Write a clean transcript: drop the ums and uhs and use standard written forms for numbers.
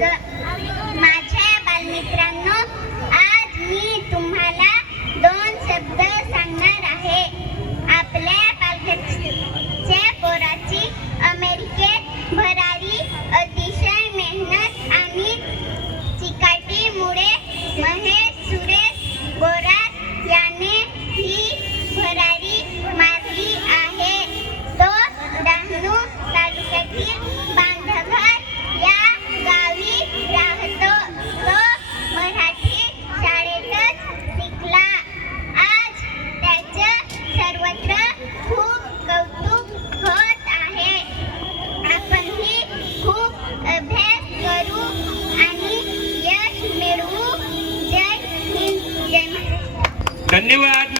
माझ्या बालमित्रांनो, आज मी तुम्हाला 2 शब्द सांगणार आहे. आपल्या पालघरच्या पोराची अमेरिकेत भरारी अतिशय मेहनत आणि चिकाटीमुळे महेश सुरेश बोरात याने ही भरारी मारली आहे. तो डहाणू तालुक्यातील बांधघर या गावी राहतो. तो मराठी शाळेतच शिकला. आज त्याचं सर्वत्र खूप कौतुक होत आहे. आपणही खूप अभ्यास करू आणि यश मिळवू. जय हिंद, जय महाराष्ट्र. धन्यवाद.